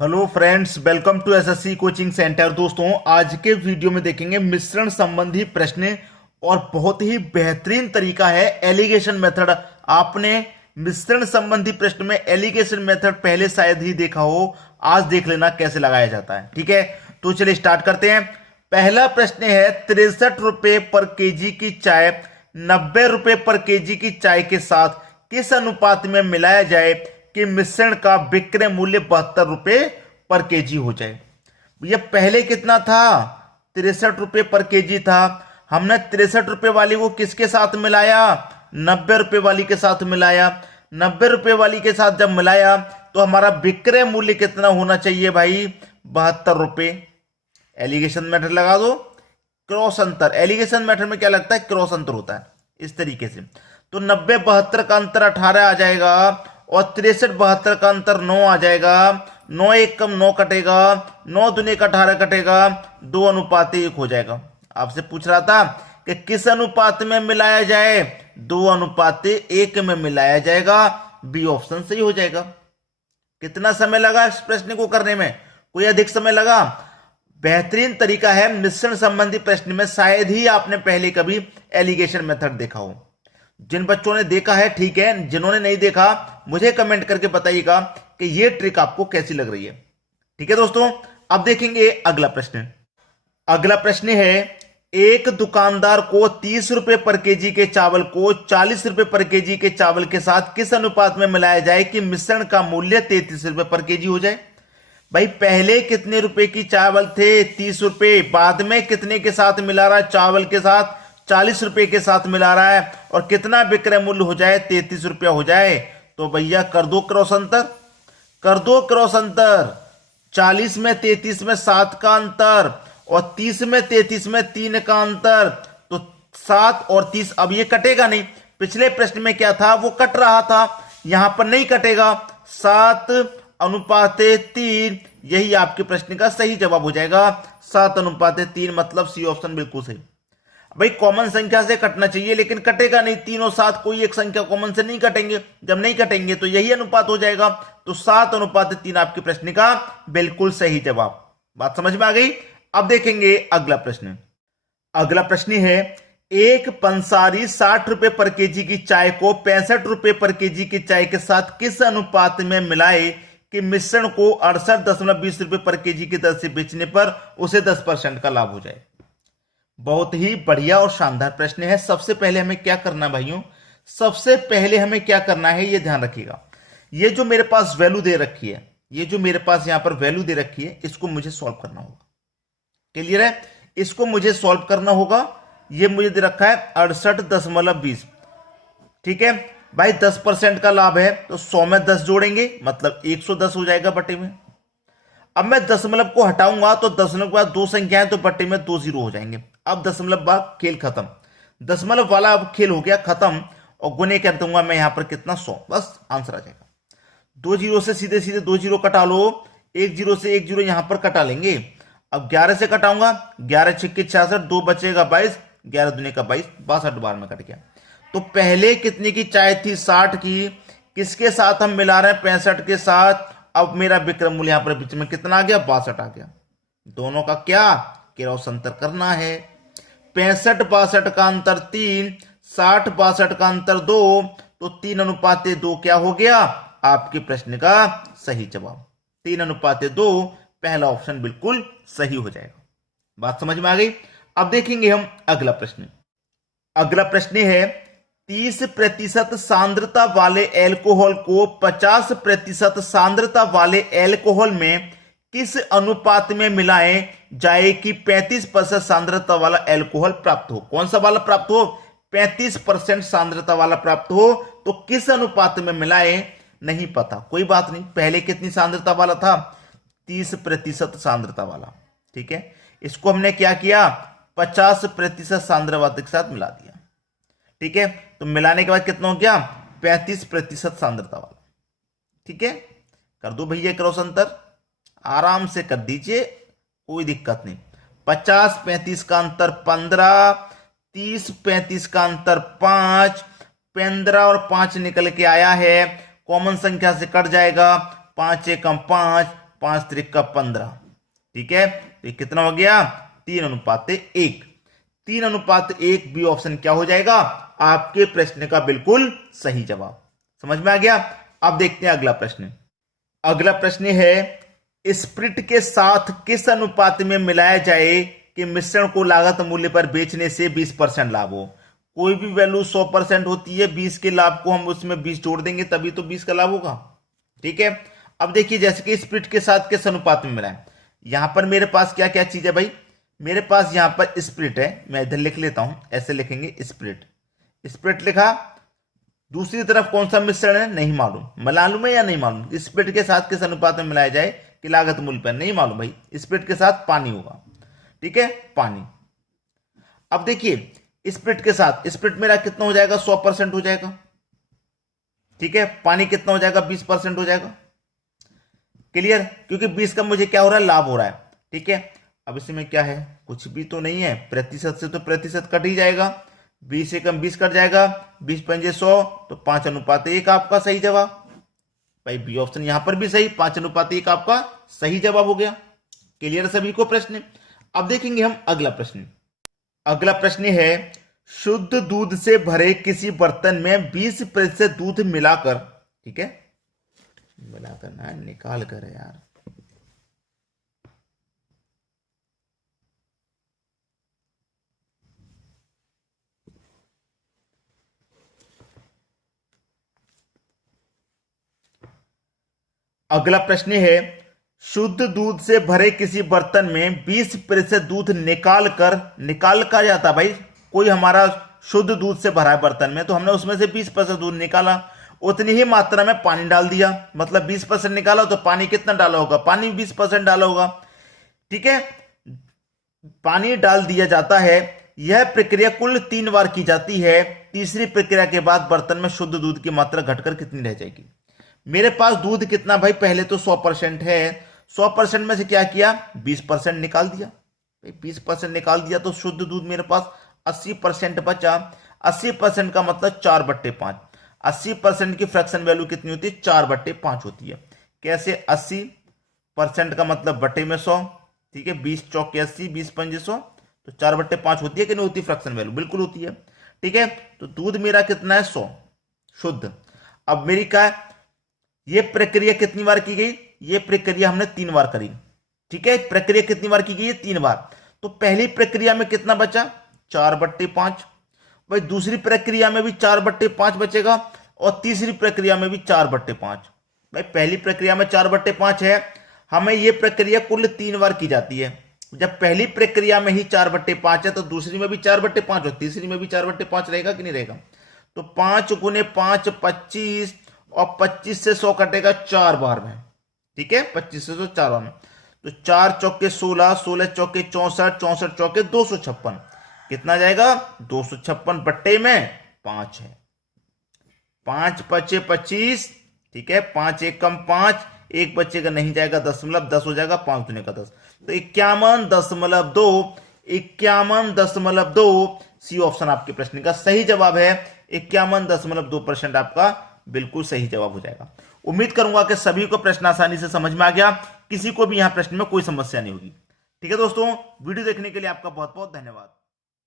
Hello friends, welcome to SSC coaching centre. दोस्तों, आज के वीडियो में देखेंगे मिश्रण संबंधी प्रश्न और बहुत ही बेहतरीन तरीका है एलिगेशन मेथड। आपने मिश्रण संबंधी प्रश्न में एलिगेशन मेथड पहले शायद ही देखा हो, आज देख लेना कैसे लगाया जाता है। ठीक है, तो चलिए स्टार्ट करते हैं। पहला प्रश्न है 63 रुपए पर केजी की चाय 90 रुपए पर केजी की चाय के साथ किस अनुपात में मिलाया जाए कि मिश्रण का विक्रय मूल्य 72 रुपए पर केजी हो जाए। ये पहले कितना था? 63 रुपए पर केजी था। हमने 63 रुपए वाली को किसके साथ मिलाया? 90 रुपए वाली के साथ मिलाया। 90 रुपए वाली के साथ जब मिलाया तो हमारा विक्रय मूल्य कितना होना चाहिए भाई? 72 रुपए। एलिगेशन मेथड लगा दो, क्रॉस अंतर। एलिगेशन मेथड में क्या लगता है? क्रॉस अंतर होता है इस तरीके से। तो 90 72 का अंतर 18 आ जाएगा और 63 72 का अंतर 9 आ जाएगा। 9 एक कम 9 कटेगा, 9 दूनी का 18 कटेगा, 2 अनुपात 1 हो जाएगा। आपसे पूछ रहा था कि किस अनुपात में मिलाया जाए? 2 अनुपात 1 में मिलाया जाएगा। बी ऑप्शन सही हो जाएगा। कितना समय लगा इस प्रश्न को करने में? कोई अधिक समय लगा? बेहतरीन तरीका है मिश्रण संबंधी प्रश्न में। शायद ही आपने पहले कभी एलिगेशन मेथड देखा हो। जिन बच्चों ने देखा है ठीक है, जिन्होंने नहीं देखा मुझे कमेंट करके बताइएगा कि यह ट्रिक आपको कैसी लग रही है। ठीक है दोस्तों, अब देखेंगे अगला प्रश्न। अगला प्रश्न है, एक दुकानदार को 30 रुपए पर केजी के चावल को 40 रुपए पर केजी के चावल के साथ किस अनुपात में मिलाया जाए कि मिश्रण का मूल्य 33 रुपए पर केजी हो जाए। भाई पहले कितने रुपए की चावल थे? 30 रुपए। बाद में कितने के साथ मिला रहा है? चावल के साथ 40 रुपए के साथ मिला रहा है। और कितना विक्रय मूल्य हो जाए? 33 रुपया हो जाए। तो भैया कर दो क्रॉस अंतर, कर दो क्रॉस अंतर। 40 में 33 में 7 का अंतर और 30 में 33 में 3 का अंतर। तो 7 और 30, अब ये कटेगा नहीं। पिछले प्रश्न में क्या था? वो कट रहा था, यहां पर नहीं कटेगा। 7 अनुपात 3, यही आपके प्रश्न का सही जवाब हो जाएगा। 7 अनुपात 3, मतलब सी ऑप्शन बिल्कुल सही। भाई कॉमन संख्या से कटना चाहिए लेकिन कटेगा नहीं। 3 और 7 कोई एक संख्या कॉमन से नहीं कटेंगे। जब नहीं कटेंगे तो यही अनुपात हो जाएगा। तो 7 अनुपात 3 आपके प्रश्न का बिल्कुल सही जवाब। बात समझ में आ गई? अब देखेंगे अगला प्रश्न। अगला प्रश्न है, एक पंसारी 60 रुपए पर केजी की चाय को 65 रुपए पर केजी की चाय के साथ किस अनुपात में मिलाए कि मिश्रण को 68.20 रुपए पर केजी की दर से बेचने पर उसे 10% का लाभ हो जाए। बहुत ही बढ़िया और शानदार प्रश्न है। सबसे पहले हमें क्या करना भाइयों? सबसे पहले हमें क्या करना है ये ध्यान रखिएगा। ये जो मेरे पास वैल्यू दे रखी है, ये जो मेरे पास यहां पर वैल्यू दे रखी है, इसको मुझे सॉल्व करना होगा। क्लियर है? इसको मुझे सॉल्व करना होगा। ये मुझे दे रखा है 68.20। ठीक है भाई, 10% का लाभ है तो 100 में 10 जोड़ेंगे, मतलब 110 हो जाएगा बटे में। अब मैं दशमलव को हटाऊंगा तो दशमलव के बाद 2 संख्याएं तो बटे में 2 जीरो हो जाएंगे। अब दशमलव बाद खेल खत्म। दशमलव वाला अब खेल हो गया खत्म। और गुने कर दूंगा मैं यहां पर कितना? 100। बस आंसर आ जाएगा। 2 जीरो से सीधे सीधे 2 जीरो कटा लो। 1 जीरो से 1 जीरो यहां पर कटा लेंगे। अब 11 से कटाऊंगा, 11 छिक्के 66, 2 बचेगा 22, 11 दूने का 22, 62 बार में कट गया। तो पहले कितने की चाय थी? 60 की। किसके साथ हम मिला रहे हैं? 65 के साथ। अब मेरा विक्रय मूल्य यहां पर बीच में कितना आ गया? 62 आ गया। दोनों का क्या क्रॉस अंतर करना है? 65 62 का अंतर 3, 60 62 का अंतर 2, तो 3 अनुपात 2 क्या हो गया? आपके प्रश्न का सही जवाब 3 अनुपात 2, पहला ऑप्शन बिल्कुल सही हो जाएगा। बात समझ में आ गई? अब देखेंगे हम अगला प्रश्न। अगला प्रश्न है, 30% सांद्रता वाले एल्कोहल को 50% सांद्रता वाले एल्कोहल में किस अनुपात में मिलाएं जाए कि 35% सांद्रता वाला एल्कोहल प्राप्त हो। कौन सा वाला प्राप्त हो? 35% सांद्रता वाला प्राप्त हो। तो किस अनुपात में मिलाएं? नहीं पता, कोई बात नहीं। पहले कितनी सांद्रता वाला था? 30% सांद्रता वाला। ठीक है, इसको हमने क्या किया? 50% सांद्रता के साथ मिला दिया। ठीक है, तो मिलाने के बाद कितना हो गया? 35% सांद्रता वाला। ठीक है, कर दो भैया क्रॉस अंतर, आराम से कर दीजिए, कोई दिक्कत नहीं। 50 35 का अंतर 15, 30 35 का अंतर 5, 15 और 5 निकल के आया है। कॉमन संख्या से कट जाएगा, 5 एकम 5, 5 त्रिक 15, ठीक है। तो कितना हो गया 3:1। 3:1 बी ऑप्शन क्या हो जाएगा आपके प्रश्न का बिल्कुल सही जवाब। समझ में आ गया। अब देखते हैं अगला प्रश्न। अगला प्रश्न है स्प्रिट के साथ किस अनुपात में मिलाया जाए कि मिश्रण को लागत मूल्य पर बेचने से 20% लाभ हो। कोई भी वैल्यू 100% होती है, 20 के लाभ को हम उसमें 20 जोड़ देंगे तभी तो 20 का लाभ होगा, ठीक है। अब देखिए जैसे कि स्प्रिट के साथ किस अनुपात में मिलाएं। यहां पर मेरे पास क्या क्या चीज है भाई, मेरे पास यहां पर स्प्रिट है, मैं इधर लिख लेता हूं, ऐसे लिखेंगे स्प्रिट, स्प्रिट लिखा। दूसरी तरफ कौन सा मिश्रण है नहीं मालूम, मालूम है या नहीं मालूम। स्प्रिट के साथ किस अनुपात में मिलाया जाए कि लागत मूल्य पर, नहीं मालूम भाई। स्प्रिट के साथ पानी होगा, ठीक है, पानी। अब देखिए स्प्रिट के साथ स्प्रिट मेरा कितना हो जाएगा 100% हो जाएगा, ठीक है। पानी कितना हो जाएगा 20% हो जाएगा। क्लियर, क्योंकि 20 का मुझे क्या हो रहा है लाभ हो रहा है, ठीक है। अब इसमें क्या है कुछ भी तो नहीं है, प्रतिशत से तो प्रतिशत कट ही जाएगा, 20 से कम 20 कट जाएगा, 20 पंजे 100, तो 5:1 आपका सही जवाब भाई। बी ऑप्शन यहां पर भी सही, 5:1 आपका सही जवाब हो गया। क्लियर सभी को प्रश्न। अब देखेंगे हम अगला प्रश्न। अगला प्रश्न है शुद्ध दूध से भरे किसी बर्तन में 20% दूध मिलाकर, ठीक है, मिलाकर ना निकाल कर है यार, अगला प्रश्न है शुद्ध दूध से भरे किसी बर्तन में 20% दूध निकाल का जाता भाई। कोई हमारा शुद्ध दूध से भरा है बर्तन में, तो हमने उसमें से 20% दूध निकाला, उतनी ही मात्रा में पानी डाल दिया, मतलब 20% निकाला तो पानी कितना डाला होगा, पानी 20% डाला होगा, ठीक है। पानी डाल दिया जाता है। यह प्रक्रिया कुल 3 बार की जाती है। तीसरी प्रक्रिया के बाद बर्तन में शुद्ध दूध की मात्रा घटकर कितनी रह जाएगी। मेरे पास दूध कितना भाई, पहले तो 100% है, 100% में से क्या किया 20% निकाल दिया, 20% निकाल दिया तो शुद्ध दूध मेरे पास 80% बचा। 80% का मतलब 4/5, 80% की फ्रैक्शन वैल्यू कितनी होती है 4/5 होती है। कैसे 80% का मतलब बटे में 100, ठीक है, 20 चौके 80, 20 पंजे 100, तो 4/5 होती है कि नहीं होती फ्रैक्शन वैल्यू, बिल्कुल होती है, ठीक है। तो दूध मेरा कितना है 100 शुद्ध। अब मेरी क्या है ये प्रक्रिया कितनी बार की गई, ये प्रक्रिया हमने 3 बार करी, ठीक है। प्रक्रिया कितनी बार की गई है 3 बार। तो पहली प्रक्रिया में कितना बचा 4/5 भाई, दूसरी प्रक्रिया में भी 4/5 बचेगा और तीसरी प्रक्रिया में भी 4/5 भाई। पहली प्रक्रिया में 4/5 है, हमें यह प्रक्रिया कुल 3 बार की जाती है। जब पहली प्रक्रिया में ही 4/5 है तो दूसरी में भी 4/5 और तीसरी में भी 4/5 रहेगा कि नहीं रहेगा। तो 5 × 5 25 और 25 से 100 कटेगा 4 बार में, ठीक है, 25 से 100 4 बार में। तो 4 चौके 16, 16 चौके 64, 64 चौके 256, कितना जाएगा 256 बट्टे में 5 है, 5 पचे 25, ठीक है, 5 एक कम 5, एक बच्चे का नहीं जाएगा 10 हो जाएगा, 5 दूने का 10, तो 51.2, 51.2 सी ऑप्शन आपके प्रश्न का सही जवाब है। 51.2% आपका बिल्कुल सही जवाब हो जाएगा। उम्मीद करूंगा कि सभी को प्रश्न आसानी से समझ में आ गया, किसी को भी यहां प्रश्न में कोई समस्या नहीं होगी, ठीक है दोस्तों। वीडियो देखने के लिए आपका बहुत बहुत धन्यवाद।